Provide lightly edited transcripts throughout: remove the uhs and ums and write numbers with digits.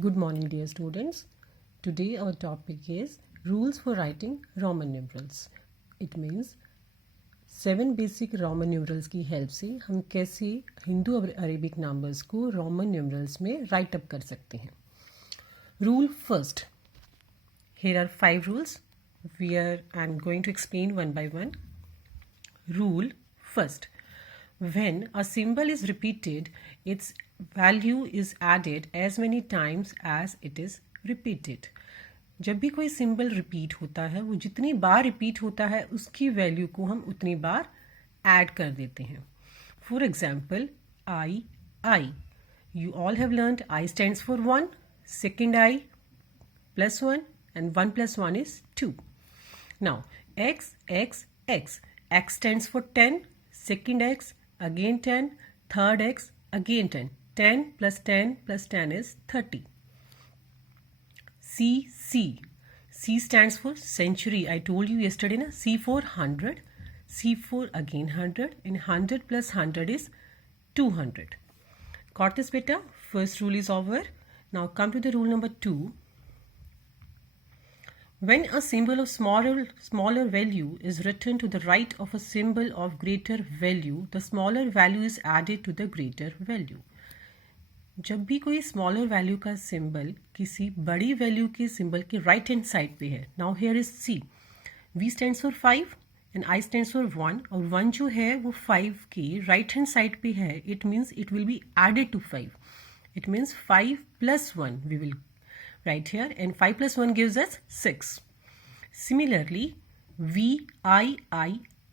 Good morning, dear students. Today our topic is rules for writing Roman numerals. It means 7 basic Roman numerals की help से हम कैसे हिंदू और Arabic numbers को Roman numerals में right up कर सकते हैं. Rule first. Here are 5 rules. I'm going to explain one by one. Rule first. When a symbol is repeated, its value is added as many times as it is repeated. जब भी कोई symbol repeat होता है वो जितनी बार repeat होता है उसकी वैल्यू को हम उतनी बार ऐड कर देते हैं. For example I. You all have learned I stands for 1, second I plus 1 and 1 plus 1 is 2. Now X. X stands for 10, second X, again 10, third X, again 10. 10 plus 10 plus 10 is 30. C stands for century. I told you yesterday, na? C for 100, C for again 100, and 100 plus 100 is 200. Got this, beta? First rule is over. Now come to the rule number 2. When a symbol of smaller value is written to the right of a symbol of greater value, the smaller value is added to the greater value. जब भी कोई smaller value का symbol किसी बड़ी value के symbol के right hand side पे है. Now here is C. V stands for 5 and I stands for 1 और 1 जो है वो 5 के राइट हैंड साइड पे है. It means it will be added to 5. It means 5 plus 1 we will write here, and 5 plus 1 gives us 6. Similarly,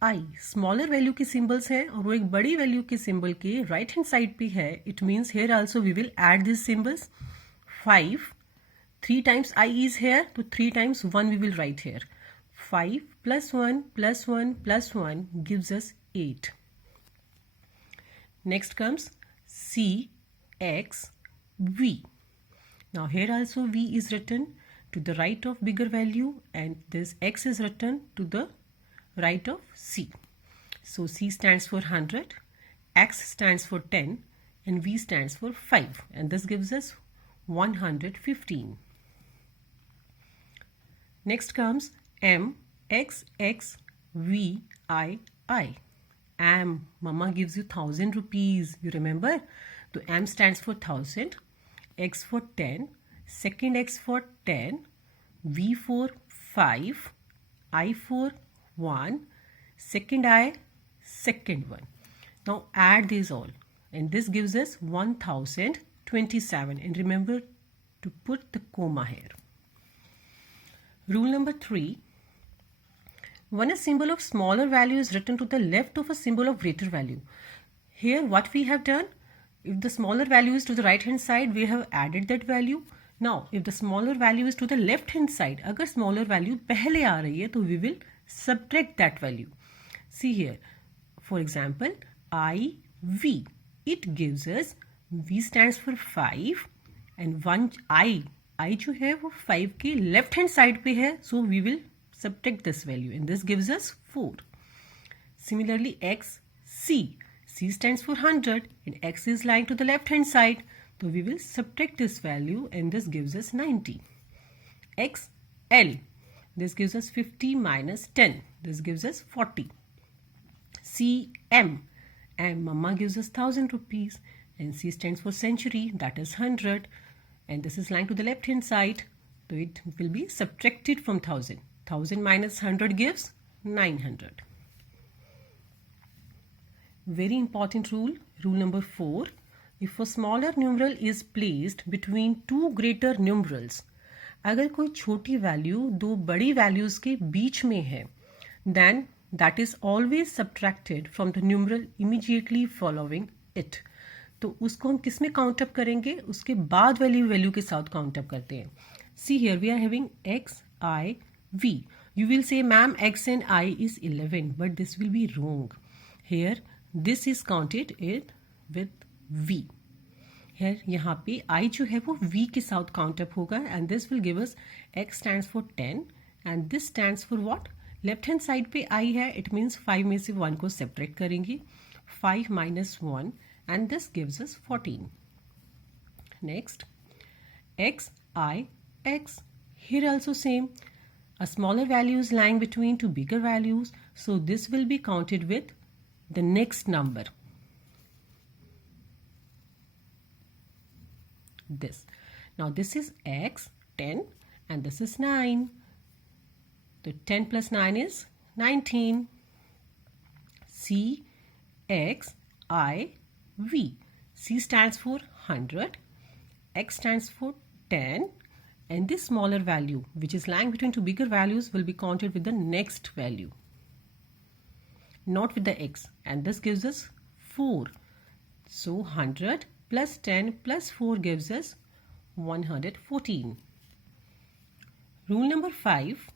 I smaller value के symbols हैं और वो एक बड़ी वैल्यू के सिंबल के राइट हैंड साइड पे है. It means here also we will add this symbols. 5 3 times I is here, तो 3 times 1 we will write here. 5 plus 1 plus 1 plus 1 gives us 8. Next comes C, X, V. Now here also V is written to the right of bigger value and this X is written to the right of C. So C stands for 100, X stands for 10 and V stands for 5, and this gives us 115. Next comes M, X, V, I. M, mama gives you 1000 rupees, you remember? So M stands for 1000, X for 10, second X for 10, V for 5, I for 1, second I, second 1. Now add these all and this gives us 1027, and remember to put the comma here. Rule number 3. When a symbol of smaller value is written to the left of a symbol of greater value. Here what we have done, if the smaller value is to the right hand side, we have added that value. Now if the smaller value is to the left hand side, अगर smaller value पहले आ रही है तो we will subtract that value. See here, for example, IV. It gives us, V stands for 5 and 1 I जो है वो 5 के left hand side पे है, so we will subtract this value and this gives us 4. Similarly, X, C stands for 100 and X is lying to the left hand side, so we will subtract this value and this gives us 90. X, L, this gives us 50 minus 10, this gives us 40. C, M, and mama gives us 1000 rupees, and C stands for century, that is 100, and this is lying to the left hand side, so it will be subtracted from 1000. 1000 minus 100 gives 900. Very important rule, rule number 4. If a smaller numeral is placed between two greater numerals, अगर कोई छोटी value दो बड़ी values के बीच में है, then that is always subtracted from the numeral immediately following it. तो उसको हम किस में काउंट अप करेंगे, उसके बाद वाली वैल्यू के साथ काउंट अप करते हैं. See here we are having X, I, V. You will say, ma'am, X and I is 11, but this will be wrong. Here this is counted with V. Here यहाँ पे I जो है वो V के साथ count up होगा, and this will give us X stands for 10 and this stands for what? Left hand side पे I है, it means 5 में से 1 को सेपरेट करेंगे. 5 minus 1 and this gives us 14. Next, x, I, x. Here also same. A smaller value is lying between two bigger values, so this will be counted with the next number. This. Now this is x, 10, and this is 9. So 10 plus 9 is 19. C, X, I, V. C stands for 100, X stands for 10, and this smaller value, which is lying between two bigger values, will be counted with the next value, not with the X, and this gives us 4. So 100 plus 10 plus 4 gives us 114. Rule number 5.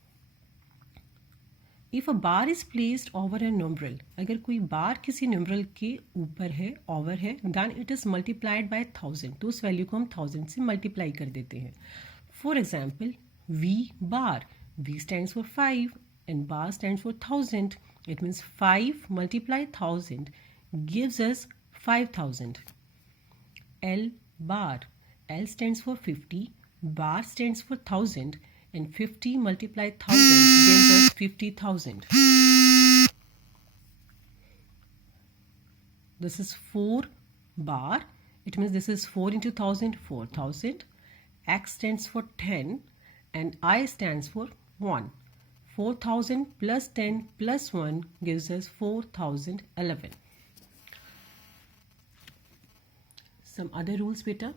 If a bar is placed over a numeral, अगर कोई बार किसी numeral के ऊपर है, over है, then it is multiplied by 1000. तो उस value को हम 1000 से मल्टीप्लाई कर देते हैं. For example, V bar. V stands for 5 and bar stands for 1000. It means 5 multiply 1000 gives us 5000. L bar. L stands for 50, bar stands for 1000, and 50 multiplied 1000 gives us 50,000. This is 4 bar. It means this is 4 into 1000, 4000. X stands for 10 and I stands for 1. 4000 plus 10 plus 1 gives us 4011. Some other rules beta.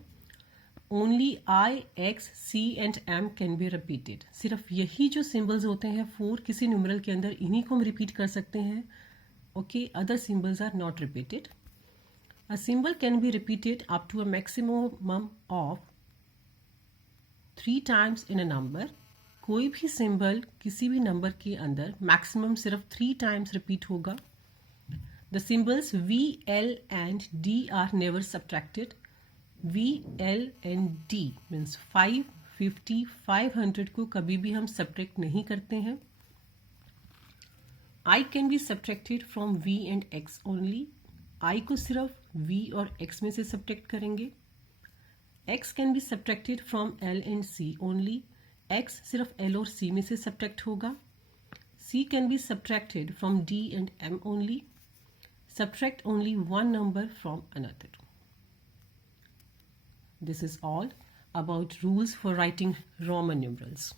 Only I, X, C and M can be repeated. सिर्फ यही जो symbols होते हैं 4 किसी numeral के अंदर, इन्हीं को हम repeat कर सकते हैं. Okay, other symbols are not repeated. A symbol can be repeated up to a maximum of 3 times in a number. कोई भी symbol किसी भी number के अंदर maximum सिर्फ 3 times repeat होगा. The symbols V, L and D are never subtracted. V, L and D means 5, 50, 500 को कभी भी हम subtract नहीं करते हैं. I can be subtracted from V and X only. I को सिर्फ V और X में से subtract करेंगे. X can be subtracted from L and C only. X सिर्फ L और C में से subtract होगा. C can be subtracted from D and M only. Subtract only one number from another. This is all about rules for writing Roman numerals.